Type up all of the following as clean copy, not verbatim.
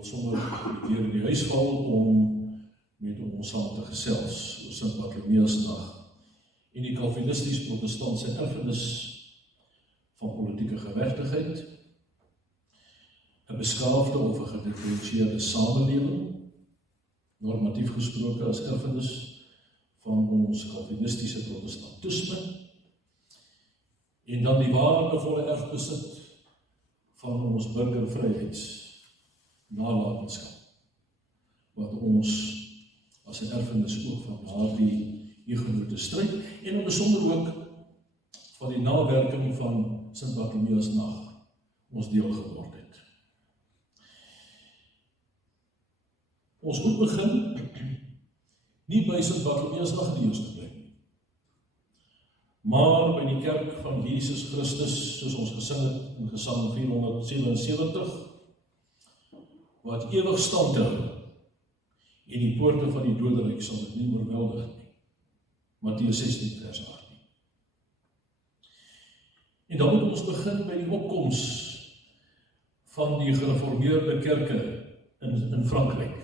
wil sommer weer in die huis val om met ons saam te gesels oor Sint Bartolomeusnag en die Calvinisties-protestantse erfenis van politieke geregtigheid, 'n beskaafde of 'n gedifferentieerde samelewing, normatief gesproke as erfenis van ons Calvinistiese protestantisme, en dan die waardevolle erfbesit van ons burgervryheids nalatenskap, wat ons as 'n erfenis ook van daardie hiergenoemde stryd, en in besonder ook van die nawerking van Sint Bartolomeusnag ons deel geword het. Ons moet begin nie by Sint Bartolomeusnag die eerste plek nie, maar by die kerk van Jesus Christus, soos ons gesing het in Gesang 477, wat ewig stand hou, en die poorte van die doderyk sal dit nie oorweldig nie. Matteus 16 vers 18. En dan moet ons begin by die opkoms van die gereformeerde kerke in Frankryk.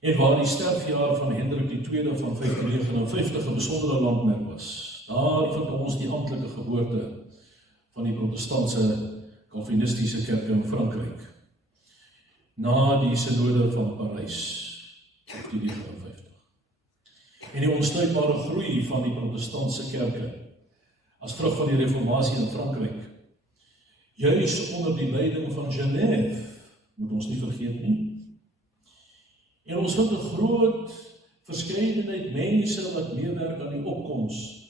En waar die sterfjaar van Hendrik II van 1559 'n besondere landmerk was. Daar vind ons die amptelike geboorte van die protestantse Calvinistiese kerke in Frankryk, na die synode van Parys 1859. En die onstuitbare groei van die protestantse kerke as vrug van die reformatie in Frankryk, juis onder die leiding van Genève, moet ons nie vergeet nie. En ons vind 'n groot verskeidenheid mense wat meewerk aan die opkoms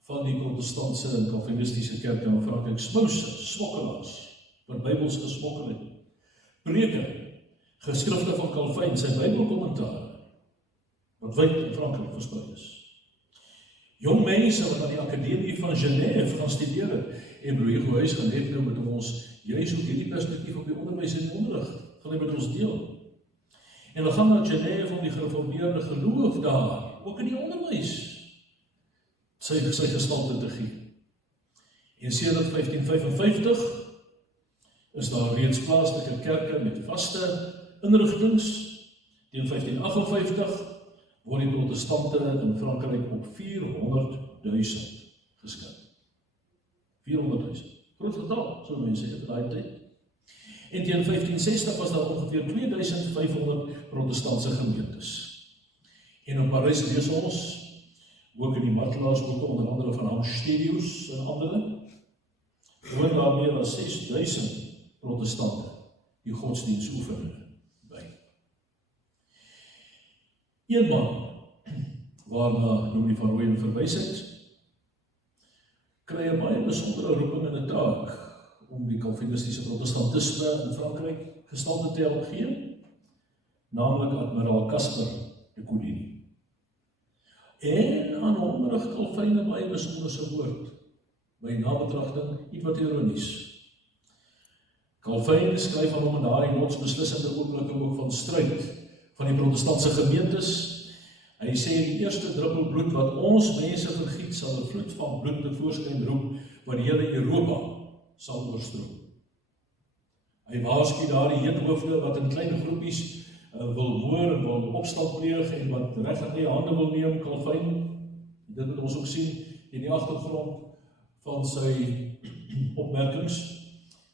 van die protestantse en Calvinistiese kerke in Frankryk, smousers, smokkelaars, wat Bybels gesmokkel het, preke, geskrifte van Calvin, sy Bybelkommentaar, wat wyd in Frankryk versprei is. Jong mense wat aan die Akademie van Genève gaan studeer het, en broer Hugo Huys gaan net nou met ons, juis ook hierdie perspektief op die onderwys en onderrig, gaan hy met ons deel. En we gaan na Genève om die gereformeerde geloof daar, ook in die onderwys, sy gestalte te gee. En sedert 1555 is daar reeds plaaslike kerke met vaste inrigtings. Teen 1558 word die protestante in Frankryk op 400.000 geskik. 400.000. Groot getal, so mense sê, op daai tyd. En teen 1560 was daar ongeveer 2500 protestantse gemeentes. En in Parys lees ons, ook in die martelaarsboeke, onder andere van Amstedius en andere, woon daar meer dan 6000 protestante die godsdienst oefen by. Een man, waarna Louis van Rooyen verwys het, kry 'n baie besondere roeping en 'n taak om die Calvinistiese protestantisme in Frankryk gestalte te help gee, naamlik admiraal Casper de Coligny. En aan hom rig Calvin 'n baie besonderse woord, by nabetragting iets wat ironies. Calvin skryf aan hom in daardie lotsbeslissende oomblikke ook van stryd van die protestantse gemeentes. Hy sê, die eerste druppel bloed wat ons mense vergiet, sal 'n vloed van bloed tevoorskyn roep, wat die hele Europa sal oorstroom. Hy waarsku daar die heethoofde wat in klein groepies wil moor en wil opstand pleeg en wat reg in die hande wil neem, Calvin. Dit moet ons ook sien in die agtergrond van sy opmerkings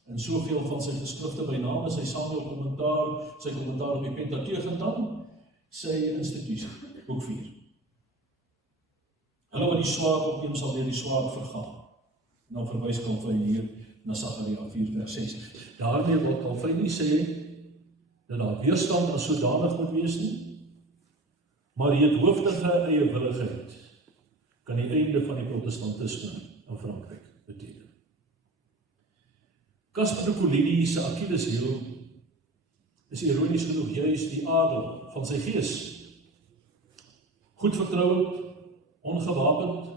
en soveel van sy geskrifte by name, sy Samuel kommentaar, sy kommentaar op die Pentateug en dan sy institusie, boek 4. Hulle wat die swaard opneem sal deur die swaard vergaan. En dan verwys Calvin hier na Sagaria 4 vers 6. Daarmee wil Calvin nie sê dat daar weerstand as sodanig moet wees nie, maar die heethoofdige eiewilligheid kan die einde van die protestantisme in Frankryk beteken. Casper de Coligny se Achilleshiel is ironies genoeg juis die adel van sy gees. Goed vertrouwd, ongewapend.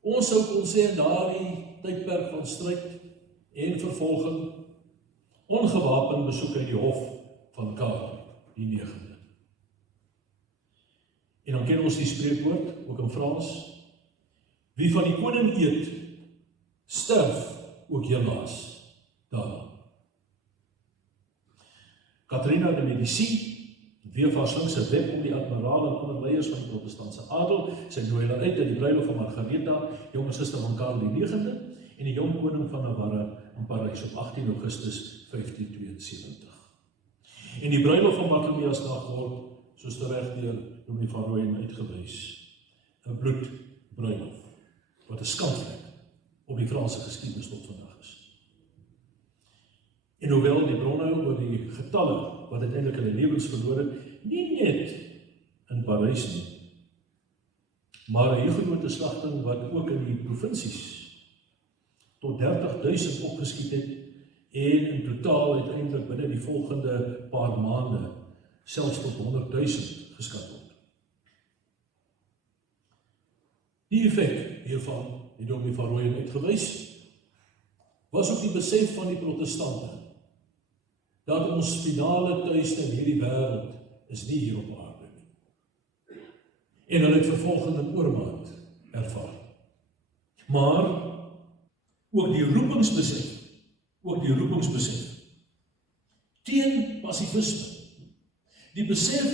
Ons sou kon sê in daardie tydperk van stryd en vervolging, ongewapend besoek hy die hof van Karel die 9de. En dan ken ons die spreekwoord, ook in Frans, wie van die koning eet, sterf ook helaas daaraan. Catharina de Medici weer van slinkse web om die admiraal en ander leiers van die protestantse adel. Sy nooi hulle uit in die bruilof van Margaretha, jonger suster van Karel die 9de, en die jong koning van Navarra in Parys op 18 Augustus 1572. En die bruilof van Bartholomeusnacht word, soos terecht deur Dominee van Rooyen uitgewys, 'n bloedbruilof, wat 'n skandvlek op die Franse geskiedenis tot vandag is. En hoewel die bronne oor die getalle wat uiteindelik hulle lewens verloor het, nie net in Parys nie, maar 'n Hugenote slagting wat ook in die provinsies tot 30.000 opgeskiet het en in totaal uiteindelik binne die volgende paar maande selfs tot 100.000 geskat word. Die effek hiervan, die Dominee van Rooyen uitgewys, was ook die besef van die protestante dat ons finale tuiste in hierdie wêreld is nie hier op aarde nie. En hulle het vervolging in oormaat ervaar. Maar ook die roepingsbesef teen passivisme. Die besef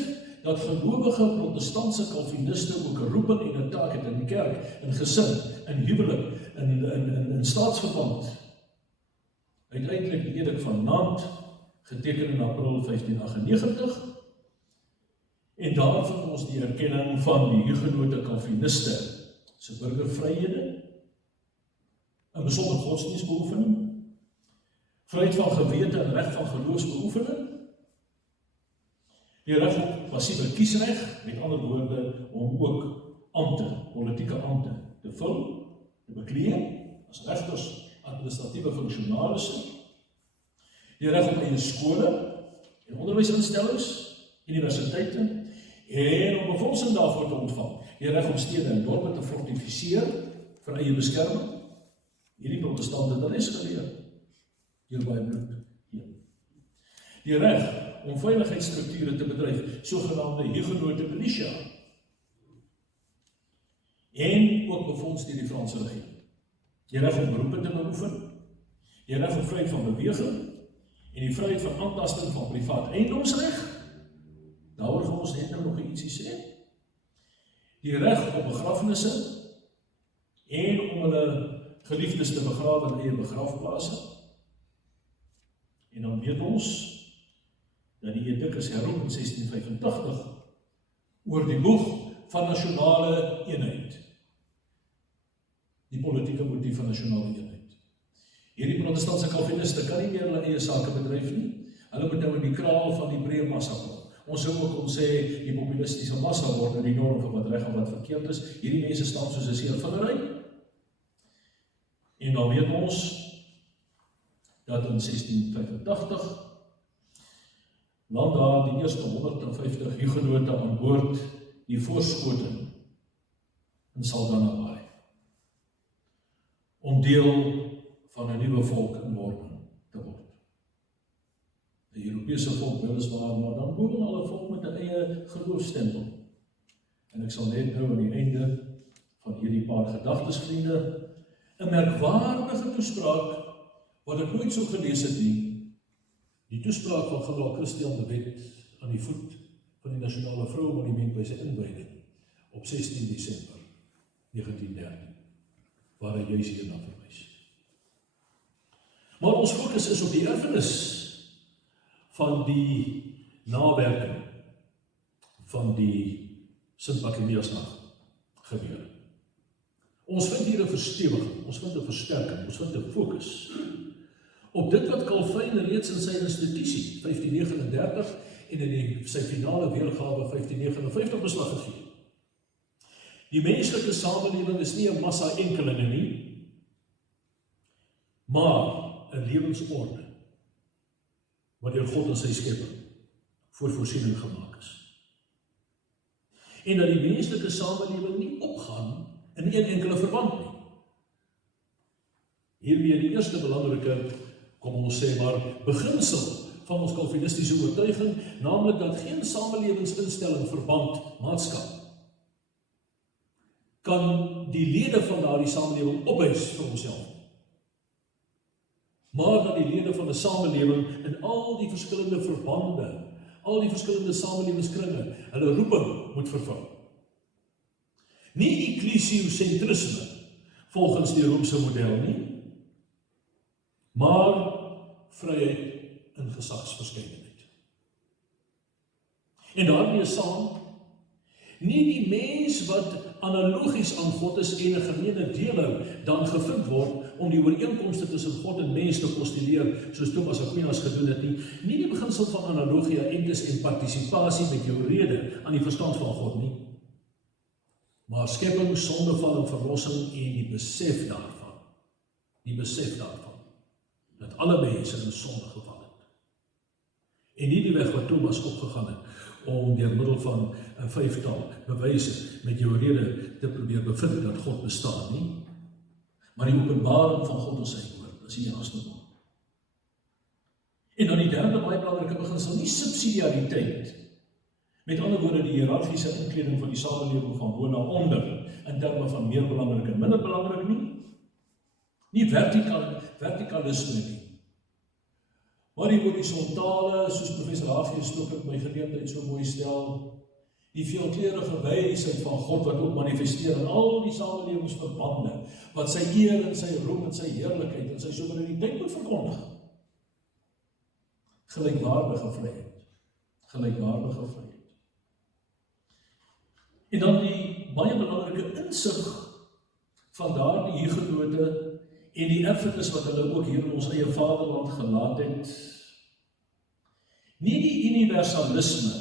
dat gelowige protestantse Calviniste ook 'n roeping en 'n taak het in die kerk, in gesin, in huwelik, in staatsverband. Uiteindelik die Edik van Nantes, geteken in April 1598, en daarvan ons die erkenning van die Hugenote Calviniste se burgervryhede, 'n besonder godsdienstbeoefening, vryheid van gewete en reg van geloofsbeoefening, die reg op passiewe kiesreg, met ander woorde, om ook ampte, politieke ampte te vul, te bekleed, as regters, administratiewe funksionarisse, die reg op eie skole en onderwysinstellings, universiteite, en om befondsing daarvoor te ontvang, die reg om stede en dorpe te fortifiseer vir eie beskerming. Hierdie protestante het alles geleer, hier baie bloed. Die reg om veiligheidsstrukture te bedryf, sogenaamde Hugenote militia, en ook befonds deur die Franse regering. Die reg om beroepe te beoefen, die reg op vryheid van beweging, en die vryheid van aantasting van privaat eiendomsreg, daaroor gaan ons net nou nog ietsie sê, die reg op begrafnisse, en om hulle geliefdes te begrawe in eie begrafplase, en dan weet ons, dat die Edictus herroep in 1685 oor die boeg van nasionale eenheid. Die politieke motief van nasionale eenheid. Hierdie protestantse Calviniste kan nie meer hulle eie sake bedryf nie. Hulle moet nou in die kraal van die breë massa kom. Ons sou ook kon sê, die populistiese massa word nou die norm van wat reg en wat verkeerd is. Hierdie mense staan soos 'n seervingerry. En dan weet ons, dat in 1685 land daar die eerste 150 Hugenote aan boord die voorskoten in Saldanha Bay, om deel van 'n nuwe volk in wording te word. 'n Europese volk weliswaar, maar dan woon al 'n volk met 'n eie geloofstempel. En ek sal net nou aan die einde van hierdie paar gedagtes, vriende, 'n merkwaardige toespraak wat ek nooit so gelees het nie, die toespraak van generaal Christian de Wet aan die voet van die Nasionale Vrouemonument by sy inwyding op 16 Desember 1913, waar hy juis hierna verwys. Maar ons fokus is op die erfenis van die nawerking van die Sint-Bartholomeusnacht gebeur. Ons vind hier 'n verstewiging, ons vind 'n versterking, ons vind 'n fokus op dit wat Calvin reeds in sy institusie 1539 en in sy finale weergawe 1559 beslag gegee. Die menslike samelewing is nie 'n massa enkelinge nie, maar 'n lewensorde wat deur God in sy skepping voor voorsiening gemaak is. En dat die menslike samelewing nie opgaan in een enkele verband nie. Hiermee die eerste belangrike, kom ons sê maar, beginsel van ons Calvinistiese oortuiging, naamlik dat geen samelewingsinstelling, verband, maatskap kan die lede van daardie samelewing opeis vir homself. maar dat die lede van 'n samelewing in al die verskillende verbande, al die verskillende samelewingskringe, hulle roeping moet vervul. Nie ekklesiosentrisme volgens die Romeinse model nie, maar vryheid in gesagsverskeidenheid. En daarmee saam, nie die mens wat analogies aan God is en 'n gemeene deler dan gevind word om die ooreenkomste tussen God en mens te postuleer, soos Thomas Aquinas gedoen het nie die beginsel van analogia, entes en partisipasie met jou rede aan die verstand van God nie, maar skepping, sondeval en verlossing en die besef daarvan, dat alle mense in sonde geval het. En nie die weg wat Thomas opgegaan het, om deur middel van 'n vyftal bewyse met jou rede te probeer bevind dat God bestaan nie, maar die openbaring van God in sy woord, is die enigste ding. En dan die derde baie belangrike beginsel, nie subsidiariteit. Met ander woorde, die hiërargiese inkleding van die samelewing van bo na onder, in terme van meer belangrik en minder belangrik nie vertikalisme nie, maar die horisontale, soos professor Hafies ook in my geleentheid so mooi stel, die veelkleurige wysheid van God wat ook manifesteer in al die samelewingsverbande, wat sy eer en sy roem en sy heerlikheid en sy soewereiniteit moet verkondig. Gelykwaardige vryheid. En dan die baie belangrike insig van daardie hugenote en die erfenis wat hulle ook hier in ons eie vaderland gelaat het. Nie die universalisme,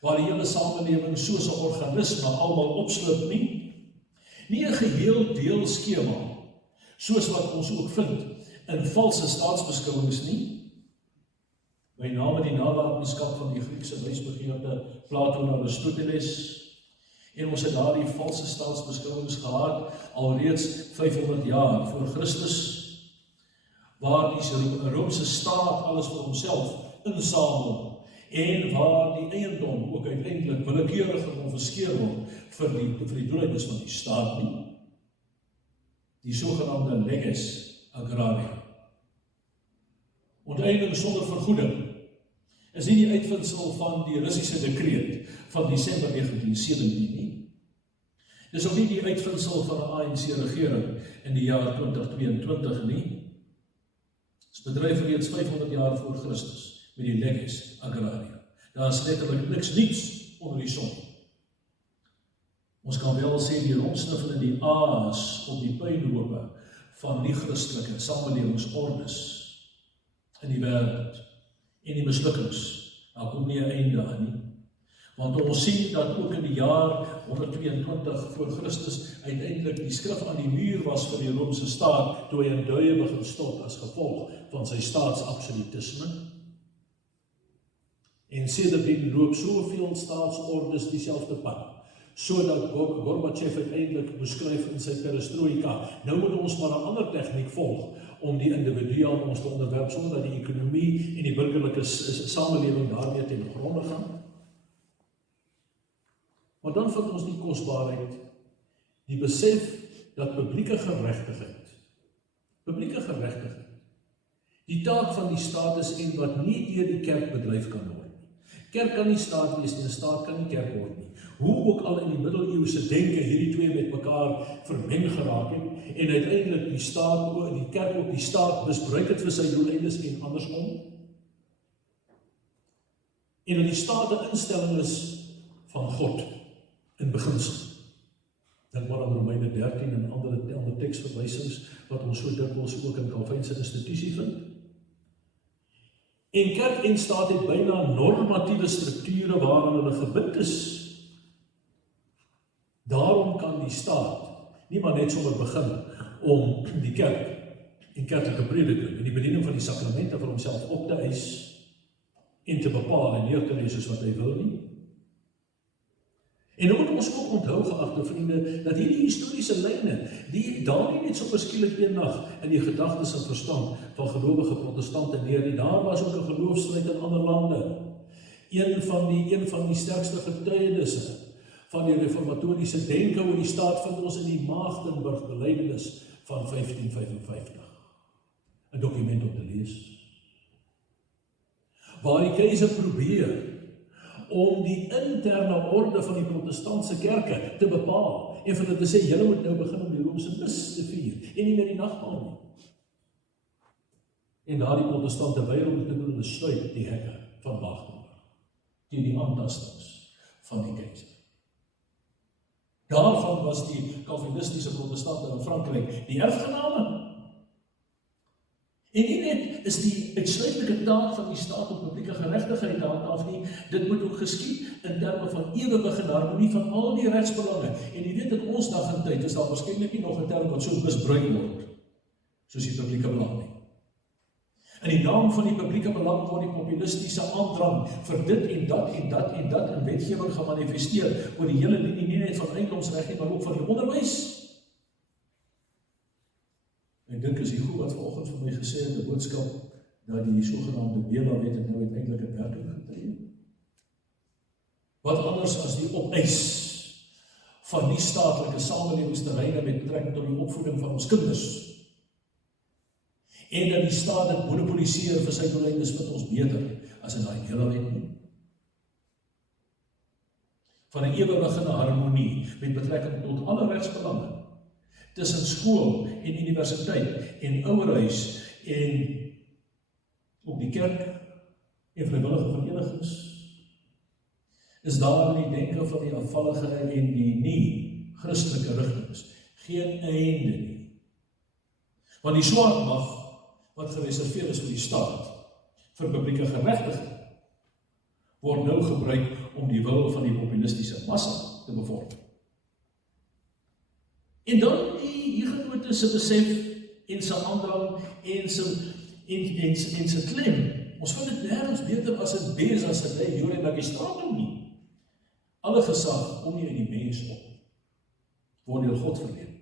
waar die hele samelewing soos 'n organisme almal opsluit nie 'n geheel deelskema, soos wat ons ook vind in valse staatsbeskouwings nie, by name die nalatenskap van die Griekse wysbegeerte Plato en Aristoteles, en ons het daardie valse staatsbeskouwings gehad alreeds 500 jaar voor Christus, waar die Romeinse staat alles vir homself insamel en waar die eiendom ook uiteindelik willekeurig geconfiskeer word vir die doeleindes van die staat nie. Die sogenaamde leges agraria. Onteiening sonder vergoeding is nie die uitvinding van die Russiese dekreet van Desember 1917 nie. Dis ook nie die uitvinding van 'n ANC-regering in die jaar 2022 nie. Dit is bedryf reeds 500 jaar voor Christus met die leges agraria. Daar is letterlik niks niets onder die son. Ons kan wel sê die rondsniffel en die aas op die puinhope van die Christelike samelewingsordes in die wêreld en die mislukkings, daar kom nie 'n einde aan nie. Want ons sien dat ook in die jaar 122 voor Christus uiteindelik die skrif aan die muur was vir die Romeinse staat, toe hy in duie begin stort as gevolg van sy staatsabsolutisme. En sedertdien loop soveel staatsordes dieselfde pad, sodat Gorbachev uiteindelik beskryf in sy perestroika, nou moet ons maar 'n ander tegniek volg om die individu aan ons te onderwerp, sonder dat die ekonomie en die burgerlike samelewing daarmee ten gronde gaan. Maar dan vind ons die kosbaarheid, die besef dat publieke geregtigheid, die taak van die staat is en wat nie deur die kerk bedryf kan word nie. Kerk kan nie staat wees nie, en staat kan nie kerk word nie. Hoe ook al in die middeleeuse denke hierdie twee met mekaar vermeng geraak het, en uiteindelik die kerk ook die staat misbruik het vir sy doeleindes en andersom. En dat die staat 'n instelling is van God in beginsel. Dink maar aan Romeine 13 en ander teksverwysings wat ons so dikwels ook in Calvynse institusie vind. En kerk en staat het byna normatiewe strukture waaraan hulle gebind is. Daarom kan die staat nie maar net sommer begin om die kerk en kerklike prediking en die bediening van die sakramente vir homself op te eis en te bepaal en neer te lê soos wat hy wil nie. En dan moet ons ook onthou, geagte vriende, dat hierdie historiese lyne, die daal nie net so verskillik een nag in die gedagtes en verstand van gelowige protestante neer nie. Daar was ook 'n geloofstryd in ander lande. Een van die sterkste getuienisse van die reformatoriese denke oor die staat vind ons in die Maagdenburg belydenis van 1555. 'n dokument om te lees, waar die keiser probeer om die interne orde van die protestantse kerke te bepaal, en vir hulle te sê, julle moet nou begin om die Romeinse mis te vier, en nie meer die nagmaal nie. En daardie protestante weier om te doen, hulle sluit die hekke van Baagdenburg teen die aantastings van die keiser. Daarvan was die Calvinistiese protestante in Frankryk die erfgename. En nie net is die uitsluitlike taak van die staat om publieke geregtigheid te handhaaf nie, dit moet ook geskied in terme van ewige harmonie van al die regsbelange. En jy weet in ons dag en tyd is daar waarskynlik nie nog 'n term wat so misbruik word, soos die publieke belang nie. In die naam van die publieke belang word die populistiese aandrang vir dit en dat en dat en dat in wetgewing gemanifesteer oor die hele linie, nie net van eiendomsreg nie, maar ook van die onderwys. Ek dink is die goed wat vanoggend vir my gesê het, 'n boodskap dat die sogenaamde Bela-wet het nou uiteindelik 'n werking getree. Wat anders as die opeis van die staatlike samelewingsterreine met betrekking tot die opvoeding van ons kinders, en dat die staat dit monopoliseer vir sy doeleindes met ons beter as in daai Bela-wet nie. Van 'n ewige harmonie met betrekking tot alle regsbelange tussen skool en universiteit en ouerhuis en ook die kerk en vrywillige verenigings, is daar in die denke van die afvallige en die nie Christelike rigtings geen einde nie. Want die swart mag wat gereserveer is vir die staat vir publieke geregtigheid word nou gebruik om die wil van die populistiese massa te bevorder. En dan die Hugenote se besef en sy aandrang en sy klem. Ons vind dit nergens beter as in Beza se lei Jure Magistratum nie. Alle gesag kom nie uit die mens op, word deur God verleen.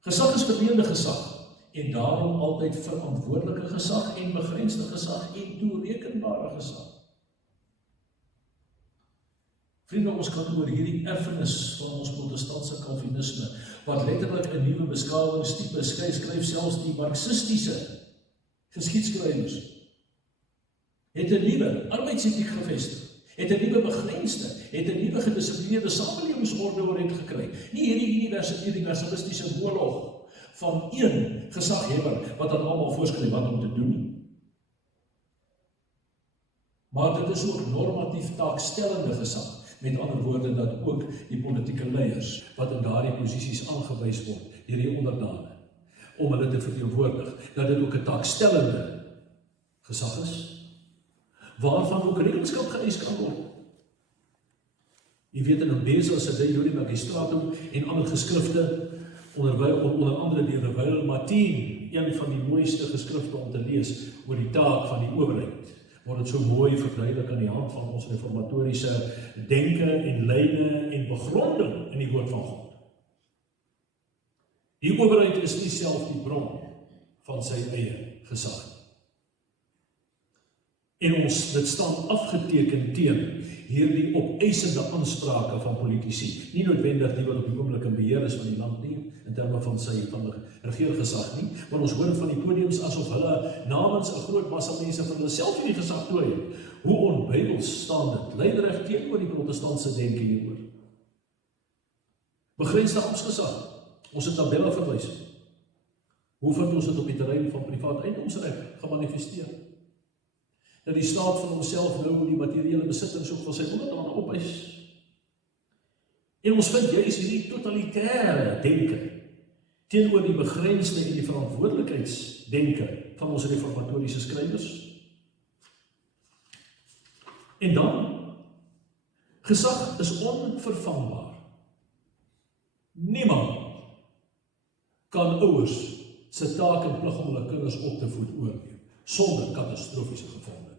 Gesag is verleende gesag, en daarom altyd verantwoordelike gesag en begrensde gesag en toerekenbare gesag. Vriende, ons kan oor hierdie erfenis van ons protestantse Calvinisme, wat letterlik 'n nuwe beskawingstipe skryf selfs die marxistiese geskiedskrywers, het 'n nuwe arbeidsetiek gevestig, het 'n nuwe begrensde, het 'n nuwe gedissiplineerde samelewingsorde oor het gekry. Nie hierdie universalistiese oorlog van een gesaghebber wat aan almal voorskryf wat om te doen nie. Maar dit is ook normatief taakstellende gesag. Met ander woorde dat ook die politieke leiers wat in daardie posisies aangewys word deur die onderdane om hulle te verteenwoordig, dat dit ook 'n taakstellende gesag is waarvan ook rekenskap geëis kan word. Jy weet in Beza se De Jure Magistratum en ander geskrifte onder andere deur Reuel Martin, een van die mooiste geskrifte om te lees oor die taak van die owerheid, word dit so mooi verduidelik aan die hand van ons reformatoriese denke en lyne en begronding in die woord van God. Die owerheid is nie self die bron van sy eie gesag. En dit staan afgeteken teen hierdie opeisende aansprake van politici, nie noodwendig die wat op die oomblik in beheer is van die land nie, in terme van sy regeergesag nie, maar ons hoor van die podiums asof hulle namens 'n groot massa mense van hulle self in die gesag tooi het. Hoe onbybels staan dit, lyderig teenoor die protestantse denke hieroor. Begrensde amptsgesag, ons het tabelle verwys. Hoe vind ons dit op die terrein van privaat eiendomsreg gemanifesteer? Dat die staat van homself nou die materiële besittings ook van sy onderdane opeis. En ons vind juis hierdie totalitaire denke teenoor die begrensde en die verantwoordelikheidsdenke van ons reformatoriese skrywers. En dan, gesag is onvervangbaar. Niemand kan ouers se taak en plig om hulle kinders op te voed oorneem sonder katastrofiese gevolge.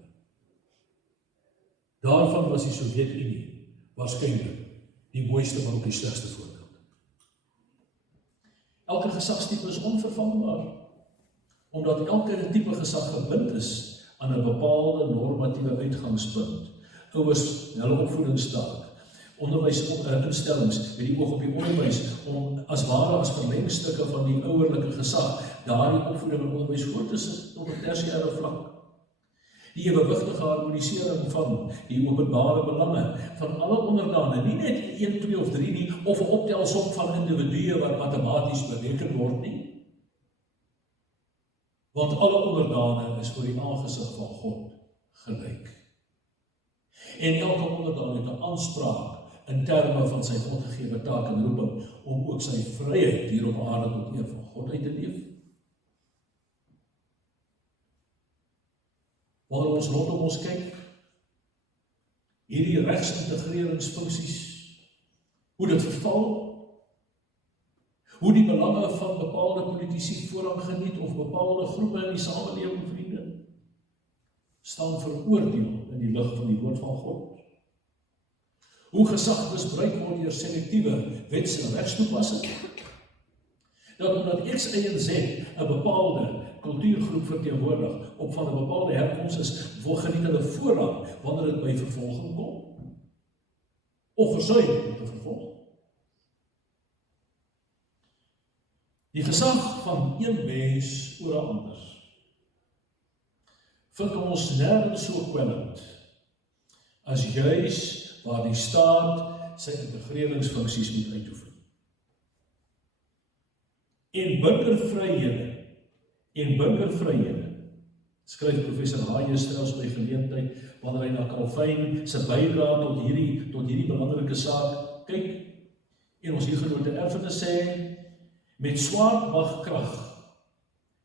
Daarvan was die Sowjetunie waarskynlik die mooiste, maar ook die slegste voorbeeld. Elke gesagstype is onvervangbaar, omdat elke tipe gesag gebind is aan 'n bepaalde normatiewe uitgangspunt. Ouers, hulle opvoedingstaak, onderwysinstellings met die oog op die onderwys om as ware as verlengstukke van die ouerlike gesag daardie opvoeding en onderwys voort te sit op 'n tersiêre vlak. Die ewewigtige harmonisering van die openbare belange van alle onderdane, nie net 1, 2 of 3 nie, of 'n optelsom van individue wat matematies bereken word nie. Want alle onderdane is voor die aangesig van God gelyk. En elke onderdaan het 'n aanspraak in terme van sy godgegewe taak en roeping om ook sy vryheid hier op aarde tot eer van God uit te leef. Wanneer ons rondom ons kyk, hierdie regsintegreringsfunksies, hoe dit verval, hoe die belange van bepaalde politici voorrang geniet of bepaalde groepe in die samelewing, vriende, staan veroordeel in die lig van die woord van God. Hoe gesag misbruik word deur selektiewe wets- en regstoepassing, dat omdat X, Y en Z 'n bepaalde kultuurgroep verteenwoordig op van 'n bepaalde herkoms is, geniet hulle voorrang wanneer dit by vervolging kom, of versuim om te vervolg. Die gesag van een mens oor 'n ander vind ons nergens so kwellend as juis waar die staat sy integreringsfunksies moet uitoefen. En burgervryhede, skryf professor H.J. Strauss by geleentheid, wanneer hy na Calvin se bydrae tot hierdie belangrike saak kyk, en ons hiergenote erfenis sê, met swaard magkrag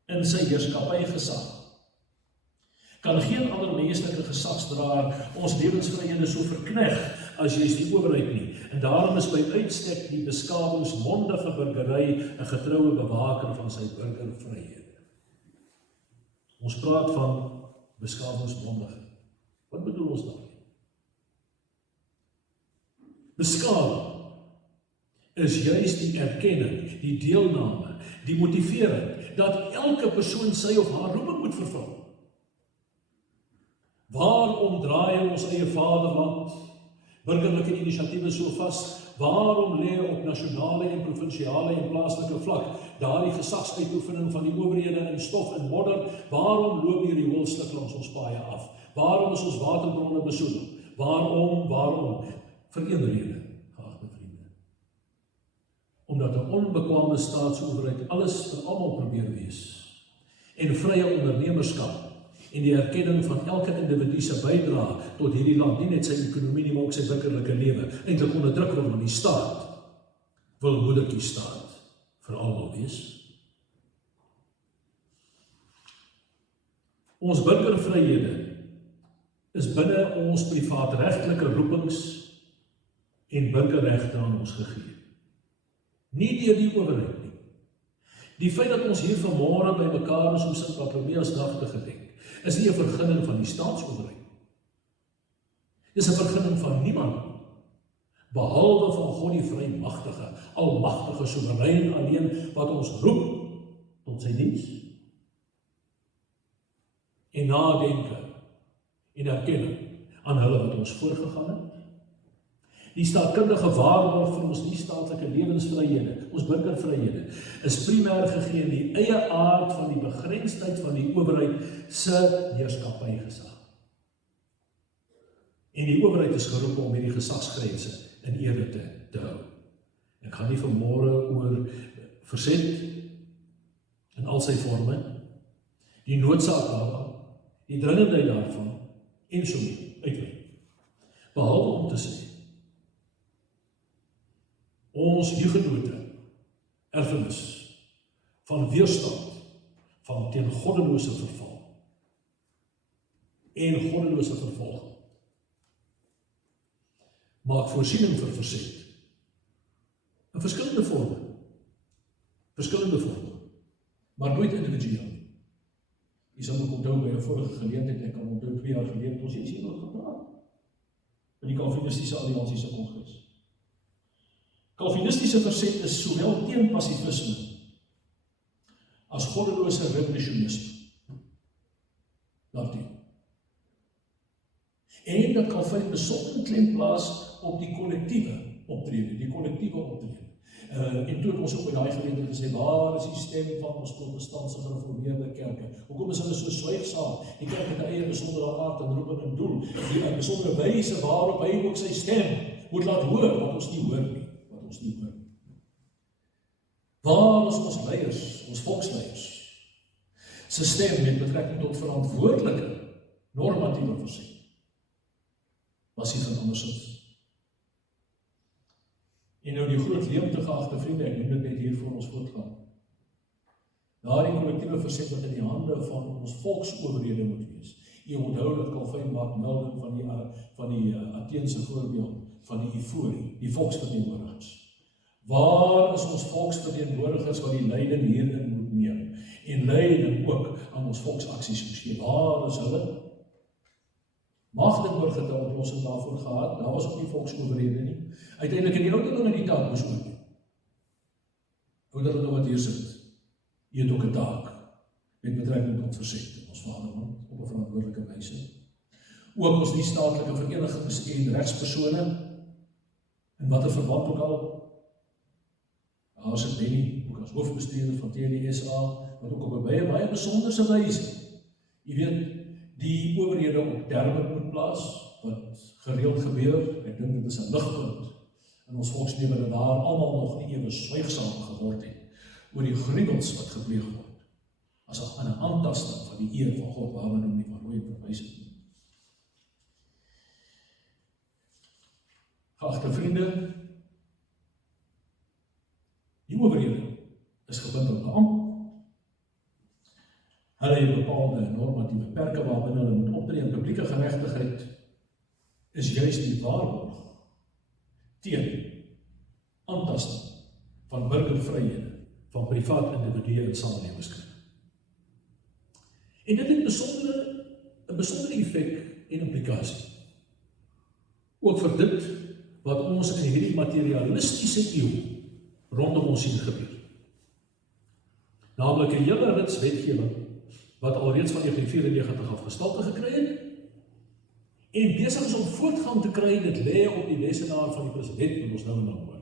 in sy heerskappy gesag, kan geen ander menslike gesagsdraer ons lewensvryhede so verkneg as juis die owerheid nie. En daarom is by uitstek die beskawingsmondige burgery 'n getroue bewaker van sy burgervryhede. Ons praat van beskawingsmondige. Wat bedoel ons daarmee? Beskawing is juis die erkenning, die deelname, die motivering, dat elke persoon sy of haar roeping moet vervul. Waarom draai ons eie vaderland burgerlike inisiatiewe so vas? Waarom lê op nasionale en provinsiale en plaaslike vlak daardie gesagsuitoefening van die owerhede in stof en modder? Waarom loop hier die hoofstuk langs ons paaie af? Waarom is ons waterbronne besoedel? Waarom? Vir een rede, geagte vriende. Omdat 'n onbekwame staatsowerheid alles vir almal probeer wees en vrye ondernemerskap en die erkenning van elke individu se bydrae tot hierdie land, nie net sy ekonomie nie, maar ook sy burgerlike lewe, eintlik onderdruk word, want die staat wil moedertjie staat vir almal wees. Ons burgervryhede is binne ons privaatregtelike roepings en burgerregte aan ons gegee. Nie deur die owerheid nie. Die feit dat ons hier vanmôre by mekaar is om Sint Bartolomeusdag te gedenk, is nie 'n vergunning van die staatsowerheid. Dis 'n vergunning van niemand, behalwe van God die vrymagtige, almagtige, soewerein alleen, wat ons roep tot sy diens. En nadenke en erkenning aan hulle wat ons voorgegaan het. Die staatkundige waarborg vir ons nie-staatlike lewensvryhede, ons burgervryhede, is primêr gegee in die eie aard van die begrensdheid van die owerheid se heerskappy gesag. En die owerheid is geroep om hierdie gesagsgrense in ere te hou. Ek gaan nie vanmôre oor verset in al sy vorme, die noodsaak daarvan, die dringendheid daarvan, en so uitwy. Behalwe om te sê, ons hugenote erfenis van weerstand van teen goddelose verval en goddelose vervolging maak voorsiening vir verset in verskillende vorme, maar nooit individueel. Jy sal ook onthou by 'n vorige geleentheid, ek kan onthou 2 jaar gelede, ons het hieroor gepraat by die Calvinistiese Alliansie se Kongres. Calvinistiese verset is sowel teen passifisme as goddelose revolusionisme. Daarteen. En dat Calvin besonder klem plaas op die kollektiewe optrede, En toe het ons ook by daai geleentheid gesê, waar is die stem van ons protestantse gereformeerde kerke? Hoekom is hulle so swygsaam? Die kerk het 'n eie besondere aard en roeping en doel, die 'n besondere wyse waarop hy ook sy stem moet laat hoor, wat ons nie hoor nie, Waar is ons leiers, ons volksleiers, se stem met betrekking tot verantwoordelike, normatieve verset? Was hier van andersins? En nou die groot leemte, geagte vriende, ek noem dit net hier voor ons voortgaan. Daardie kollektiewe verset wat in die hande van ons volksowerhede moet wees. U onthou dat Calvin maak melding van die Atheense voorbeeld, van die Euphorie, die volksverteenwoordigers. Waar is ons volksverteenwoordigers wat die leiding hierin moet neem? En leiding ook aan ons volksaksies moes. Waar is hulle? Magdeburg het 'n oplossing daarvoor gehad, daar was ook nie volksowerhede nie. Uiteindelik het die ouderlinge die taak moes oorneem. Ouderlinge wat hier sit, jy het ook 'n taak met betrekking tot verset in ons vaderland op 'n verantwoordelike wyse. Ook ons nie-staatlike verenigings en regspersone, in watter verband ook al. Daar sit Benny, ook as hoofbestuurder van TNSA, wat ook op 'n baie besonderse wyse, jy weet, die owerhede op Durban moet plaas, wat gereeld gebeur. Ek dink dit is 'n ligpunt in ons volkslewe dat daar almal nog nie ewe swygsaam geword het oor die gruwels wat gepleeg word, as 'n aantasting van die eer van God, waar we nou nie van rooi verwys het nie. Geagte vriende, die owerhede is gebind op 'n ampt. Hulle het bepaalde normatieve perke waarbinne hulle moet optree, en publieke geregtigheid is juist die waarborg teen aantasting van burgervryhede van privaat individue in samelewingskring. En dit het 'n besondere effek en implikasie. Ook vir dit wat ons in hierdie materialistiese eeu rondom ons sien gebeur. Naamlik 'n hele rits wetgewing wat alreeds van 1994 af gestalte gekry het, en besig is om voortgang te kry, dit lê op die lesenaar van die president, wat ons nou en dan hoor.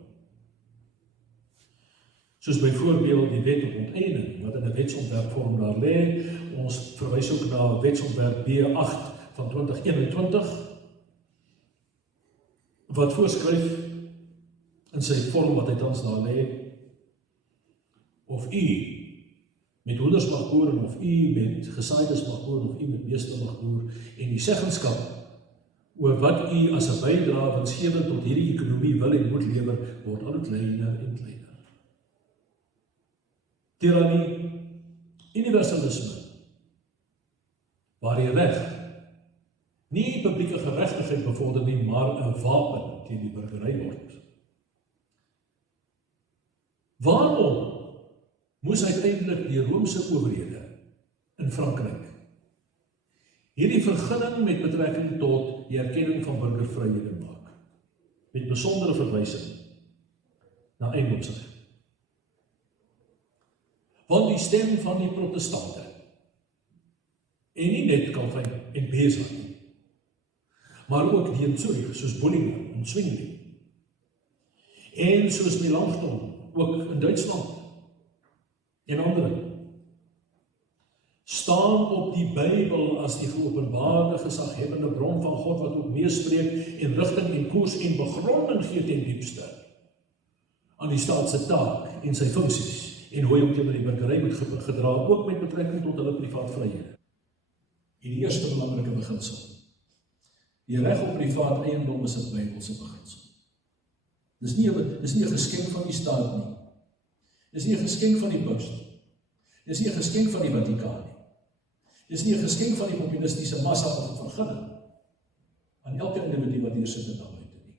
Soos byvoorbeeld die wet op onteiening, wat in 'n wetsontwerpvorm daar lê. Ons verwys ook na wetsontwerp B8 van 2021, wat voorskryf in sy vorm wat hy tans daar lê, of u met hoenders mag boer, of u met gesaaides mag boer, of u met beeste mag boer, en die seggenskap oor wat u as 'n bydrae winsgewend tot hierdie ekonomie wil en moet lewer, word al kleiner en kleiner. Tirannie, universalisme, waar die reg nie publieke geregtigheid bevorder nie, maar 'n wapen teen die burgery word. Waarom moes uiteindelik die Romeinse owerhede in Frankryk hierdie vergunning met betrekking tot die erkenning van burgervryhede maak, met besondere verwysing na eiendomsreg? Want die stem van die protestante, en nie net Calvin en Beza nie, maar ook die Zurich, soos Bullinger en Zwingli, en soos Melanchthon, ook in Duitsland, en ander, staan op die Bybel as die geopenbaarde gesaghebbende bron van God, wat ook meespreek en rigting en koers en begronding gee ten diepste aan die staat se taak en sy funksies, en hoe hy ook teenoor die burgery moet gedra, ook met betrekking tot hulle privaat vryhede. En die eerste belangrike beginsel, die reg op privaat eiendom is 'n Bybelse beginsel. Dis nie 'n geskenk van die staat nie. Dis nie 'n geskenk van die paus nie. Dis nie 'n geskenk van die Vatikaan nie. Dis nie 'n geskenk van die populistiese massa of 'n vergunning aan elke individu wat hier sit en daar buite nie.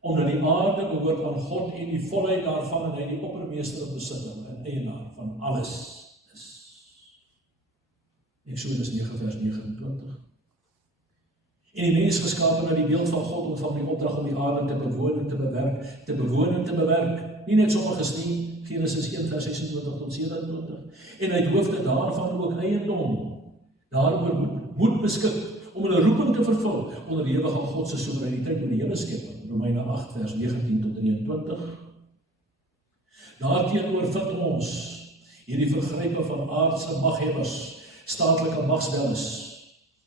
Omdat die aarde behoort aan God en die volheid daarvan, en hy die oppermeester in besitting en eienaar van alles is. Eksodus 9 vers 29. En die mens geskape na die beeld van God, ontvang die opdrag om die aarde te bewoon en te bewerk, nie net sommiges nie, Genesis 1 vers 26 tot 27, en uit hoofde daarvan ook eiendom, daaroor moet beskik, om hulle roeping te vervul, onderhewig aan God se soewereiniteit oor die hele skepping, Romeine 8 vers 19 tot 23, Daarteenoor vind ons hierdie vergrype van aardse maghebbers, staatlike magswelles,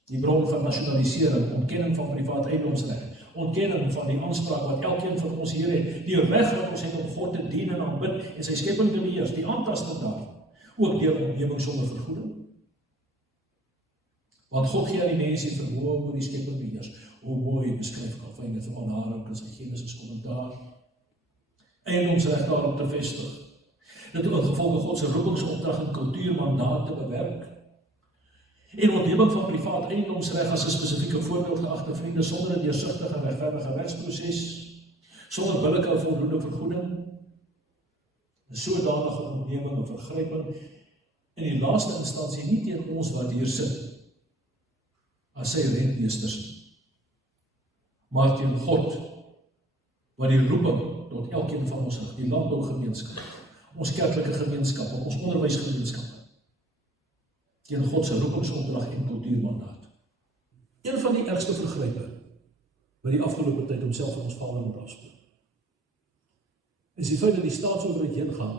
die bron van nasionalisering, ontkenning van privaat eiendomsreg, ontkenning van die aanspraak wat elkeen van ons hier het, die reg wat ons het om God te dien en aanbid en sy skepping te beheer, die aantasting daar, ook deur ontneming sonder vergoeding. Want God gee aan die mens die vermoë om oor die skepping te beheer. Hoe mooi beskryf Calvin dit van Harold in sy Genesis kommentaar. Eiendomsreg daarop te vestig. Dit ook gevolge God se roepingsopdrag en kultuurmandaat te bewerk. En ontneming van privaat eiendomsreg as 'n spesifieke voorbeeld geagte vriende sonder 'n deursigtige en regverdige regsproses, sonder billike en voldoende vergoeding, 'n sodanige ontneming en vergryping in die laaste instansie nie teen ons wat hier sit as sy rentmeesters, maar teen God wat die roeping tot elkeen van ons rig, die landbougemeenskap, ons kerklike gemeenskap, ons onderwysgemeenskap, teen God se roepingsopdrag en kultuurmandaat. Een van die ergste vergrype wat die afgelope tyd homself in ons Vader moet afspeel, is die feit dat die staatsowerheid heen gaan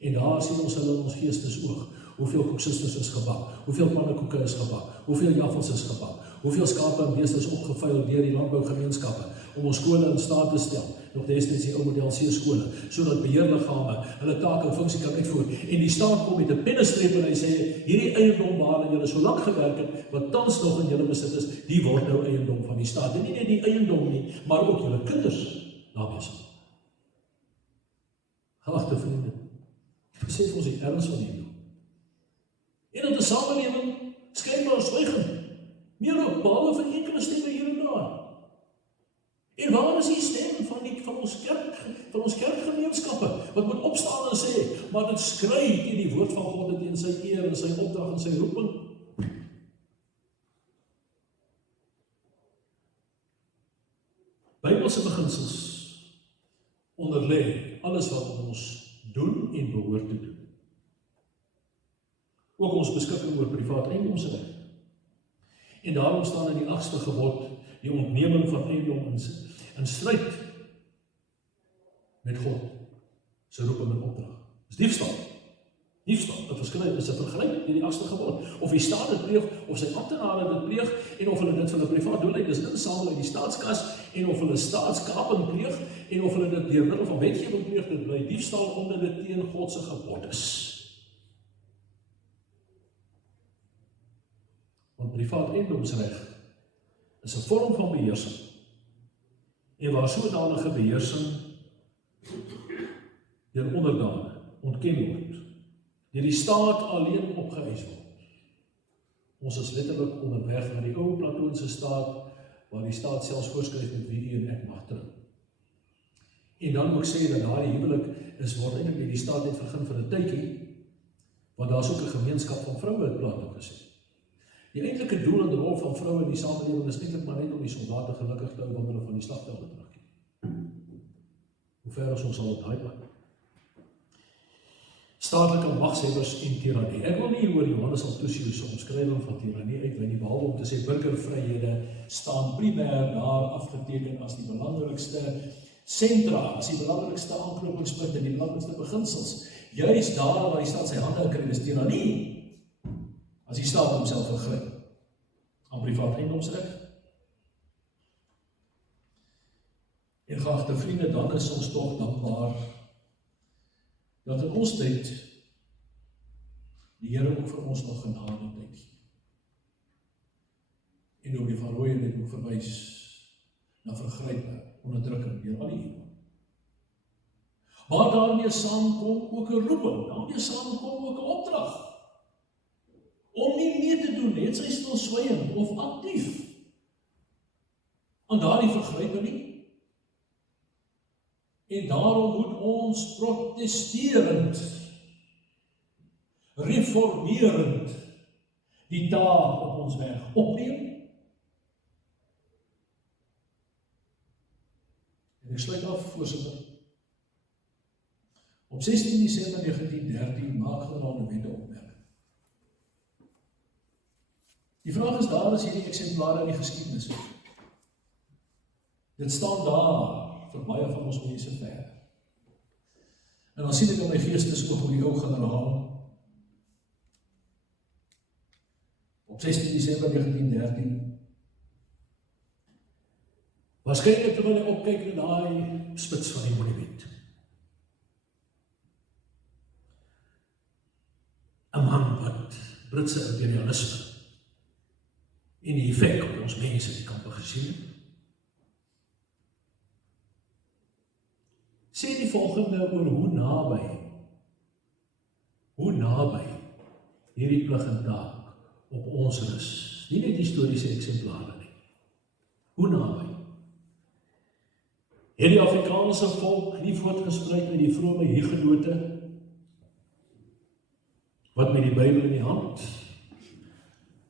en daar sien ons hulle in ons geestesoog, hoeveel koeksisters is gebak, hoeveel pannekoeke is gebak, hoeveel jaffels is gebak, hoeveel skape en beeste is opgevuil deur die landbougemeenskappe om ons skole in staat te stel, nog destyds die ou model C skole, sodat beheerliggame hulle taak en funksie kan uitvoer. En die staat kom met 'n pennestreep en hy sê, hierdie eiendom waarin julle so lank gewerk het, wat tans nog in julle besit is, die word nou eiendom van die staat. En nie net die eiendom nie, maar ook julle kinders daarmee sal. Geagte vriende, besef ons die erns van hierdie. En in die samelewing skynbaar swygend, meer ook behalwe van enkele stemme hier en daar. En waar is die stem van ons kerkgemeenskappe, wat moet opstaan en sê, maar dit skry teen die woord van God, teen sy eer en sy opdrag en sy roeping. Bybelse beginsels onderlê alles wat ons doen en behoort te doen. Ook ons beskikking oor privaat eiendomsreg. En daarom staan in die 8ste gebod die ontneming van eiendom in stryd met God se roeping en opdrag. Dis diefstal. Diefstal, 'n verskil is 'n vergryp in die 8ste gebod. Of die staat dit pleeg, of sy amptenare dit pleeg, en of hulle dit van 'n privaat doeleindes insamel uit die staatskas, en of hulle staatskaping pleeg, en of hulle dit deur middel van wetgewing pleeg, dit bly diefstal omdat dit teen God se gebod is. Want privaat eiendomsreg is 'n vorm van beheersing. En waar sodanige beheersing deur onderdane ontken word, deur die staat alleen opgeëis word. Ons is letterlik onderweg na die ou Platoonse staat, waar die staat selfs voorskryf met wie u en ek mag trou. En dan moet ek sê dat daardie huwelik word eintlik deur die staat net vergun vir 'n tydjie, want daar is ook 'n gemeenskap van vroue in Plato gesê. Die eintlike doel en rol van vroue in die samelewing is eintlik maar net om die soldate gelukkig te hou wanneer hulle van die slagveld terugkeer. Hoe ver is ons al op daai pad? Staatlike magshebbers en tirannie. Ek wil nie oor Johannes Althusius se omskrywing van tirannie uitwy nie, behalwe om te sê burgervryhede staan primêr daar afgeteken as die belangrikste sentra, as die belangrikste aanknopingspunte en die belangrikste beginsels. Juist daar waar die staat sy hande kry, is tirannie. As die staat homself vergryp aan privaat eiendomsreg. En geagte vriende, dan is ons tog dankbaar dat in ons tyd die Here ook vir ons nog genade tyd gee. En ook die Van Rooyen het ook verwys na vergrype, onderdrukking deur al die eeue. Maar daarmee saamkom ook 'n roeping, daarmee saamkom ook 'n opdrag. Om nie mee te doen, net sy stilswygend of aktief aan daardie vergrype nie. En daarom moet ons protesterend, reformerend die taak op ons weg opneem. En ek sluit af, voorsitter. Op 16 Desember 1913 maak generaal de Wet 'n opmerking. Die vraag is, daar is hierdie eksemplare in die geskiedenis. Dit staan daar vir baie van ons mense ver. En dan sien ek in my geestesoog hoe die ou generaal op 16 Desember 1913 waarskynlik terwyl hy opkyk na daai spits van die monument. 'n man wat Britse imperialisme en die effek op ons mense in die kampe gesien het. Sê die volgende oor hoe naby hierdie plig en taak op ons rus. Nie net historiese eksemplare nie. Hoe naby? Het die Afrikaanse volk nie voortgespruit met die vrome Hugenote wat met die Bybel in die hand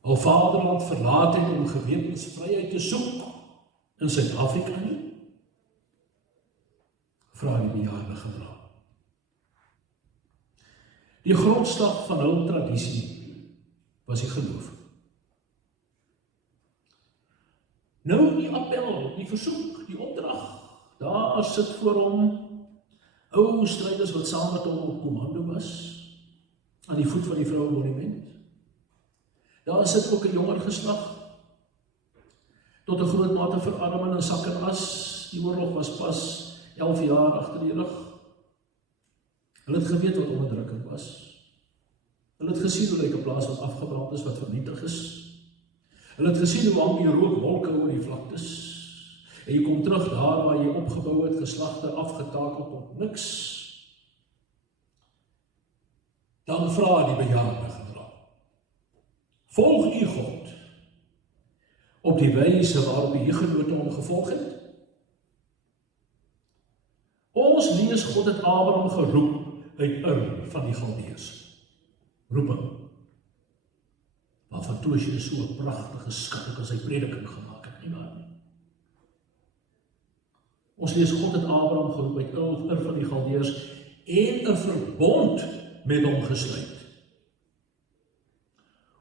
al vaderland verlaat het om gewetensvryheid te soek in Suid-Afrika nie? Vra die bejaarde generaal. Die grondslag van hul tradisie was die geloof. Nou die appel, die versoek, die opdrag, daar sit voor hom ou stryders wat saam met hom op kommando was, aan die voet van die vroue monument. Daar sit ook 'n jonger geslag, tot 'n groot mate verarming en sak en as. Die oorlog was pas 11 jaar agter die rug. Hulle het geweet wat onderdrukking was. Hulle het gesien hoe lyk 'n plaas wat afgebrand is, wat vernietig is. Hulle het gesien hoe hang die rookwolke oor die vlaktes. En jy kom terug daar waar jy opgebou het, geslagte afgetakeld tot niks. Dan vra die bejaarde generaal, volg u God op die wyse waarop die Hugenote hom gevolg het? Ons lees God het Abraham geroep uit Ur van die Galdeërs. Roeping. Waarvan Tosje so 'n pragtige skat as hy prediking gemaak het, nie waar nie? Ons lees God het Abraham geroep uit Ur van die Galdeërs en 'n verbond met hom gesluit.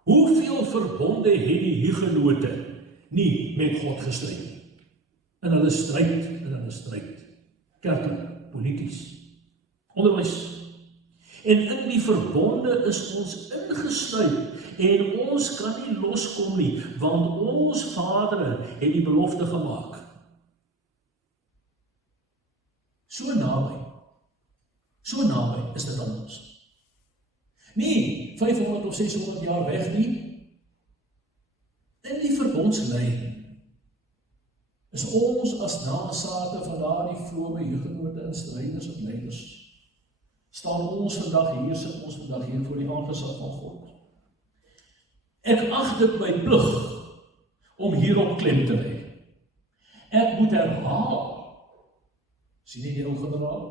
Hoeveel verbonde het die Hugenote nie met God gesluit nie? In hulle stryd, kerklik, polities, onderwys. En in die verbonde is ons ingesluit en ons kan nie loskom nie, want ons vadere het die belofte gemaak. So naby is dit aan ons. Nie 500 of 600 jaar weg nie. In die verbondslyn is ons as nasate van daardie vrome Hugenote en stryders en leiders. Staan ons vandag hier, sit ons vandag hier voor die aangesig van God. Ek ag dit my plig om hierop klem te lê. Ek moet herhaal. Sien jy die ou generaal?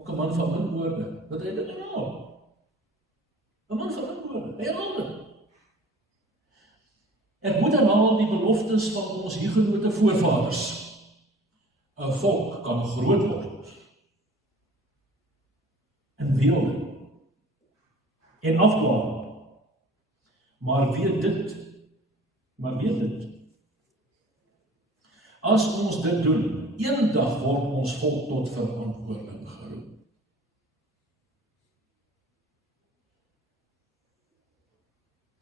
Ook 'n man van min woorde, dat hy dit herhaal. 'n man van min woorde, hy herhaal dit. Ek moet herhaal die beloftes van ons Hugenote voorvaders. 'n volk kan groot word in weelde en afdwaal. Maar weet dit, as ons dit doen, eendag word ons volk tot verantwoording geroep.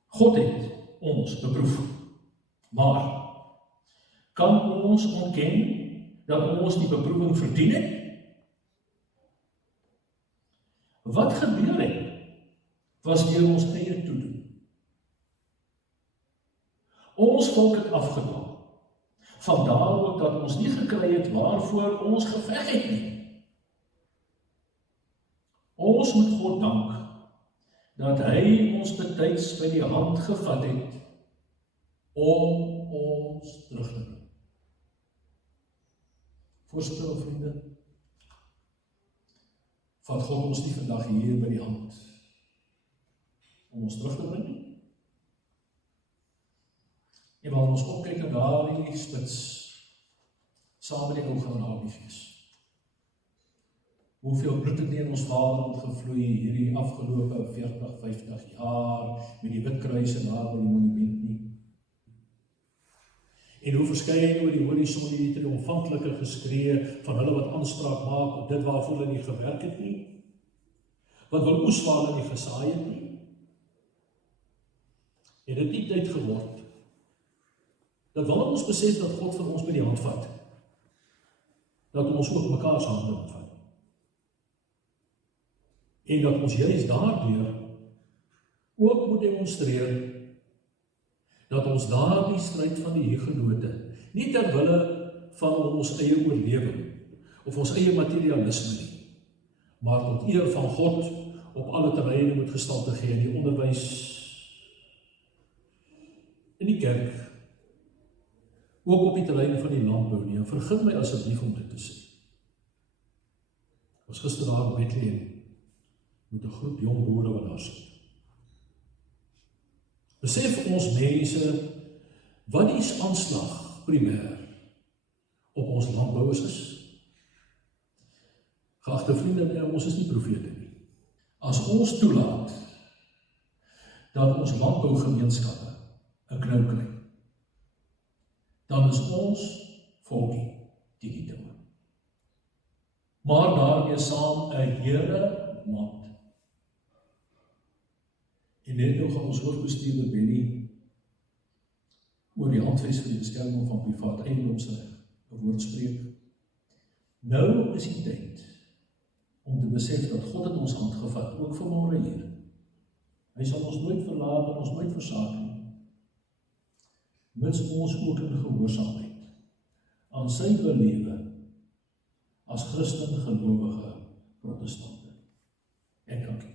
God het ons beproef, maar kan ons ontken dat ons die beproewing verdien het? Wat gebeur het, was deur ons eie toedoen. Ons volk het afgedwaal. Vandaar ook dat ons nie gekry het waarvoor ons geveg het nie. Ons moet God dank dat hy ons betyds by die hand gevat het om ons terug te bring. Voorstel, vriende, vat God ons nie vandag hier by die hand om ons terug te bring nie. En wanneer ons opkyk na daardie spits saam met die ou generaal die fees. Hoeveel bloed het nie in ons vaderland gevloei hierdie afgelope 40, 50 jaar met die wit kruise daar by die monument nie. En hoe verskyn oor die horison die triomfantelike geskree van hulle wat aanspraak maak op dit waarvoor hulle nie gewerk het nie, wat wil oes waar hulle nie gesaai het nie. Het dit nie tyd geword, dat wanneer ons besef dat God vir ons by die hand vat, dat ons ook mekaar se hande moet vat. En dat ons juist daardeur ook moet demonstreer dat ons daardie stryd van die hugenote nie ter wille van ons eie oorlewing of ons eie materialisme nie, maar tot eer van God op alle terreine moet gestalte gee in die onderwys, in die kerk, ook op die terreine van die landbou nie. En vergun my asseblief om dit te sê. Ons gister daar in Bethlehem met 'n groep jong boere wat daar sit. Besef ons mense wat die aanslag primêr op ons landbouers is. Geagte vriende, ons is nie profete nie. As ons toelaat dat ons landbougemeenskappe 'n knou kry, dan is ons volkie die dinge. Maar daarmee saam 'n hele maand. En net nou gaan ons hoofbestuurder Benny oor die handves vir die beskerming van privaat eiendomsreg 'n woord spreek. Nou is die tyd om te besef dat God het ons hand gevat, ook vanmôre hier. Hy sal ons nooit verlaat en ons nooit versaak nie. Mits ons ook in gehoorsaamheid aan sy belewe as Christen gelowige protestante. En dankie.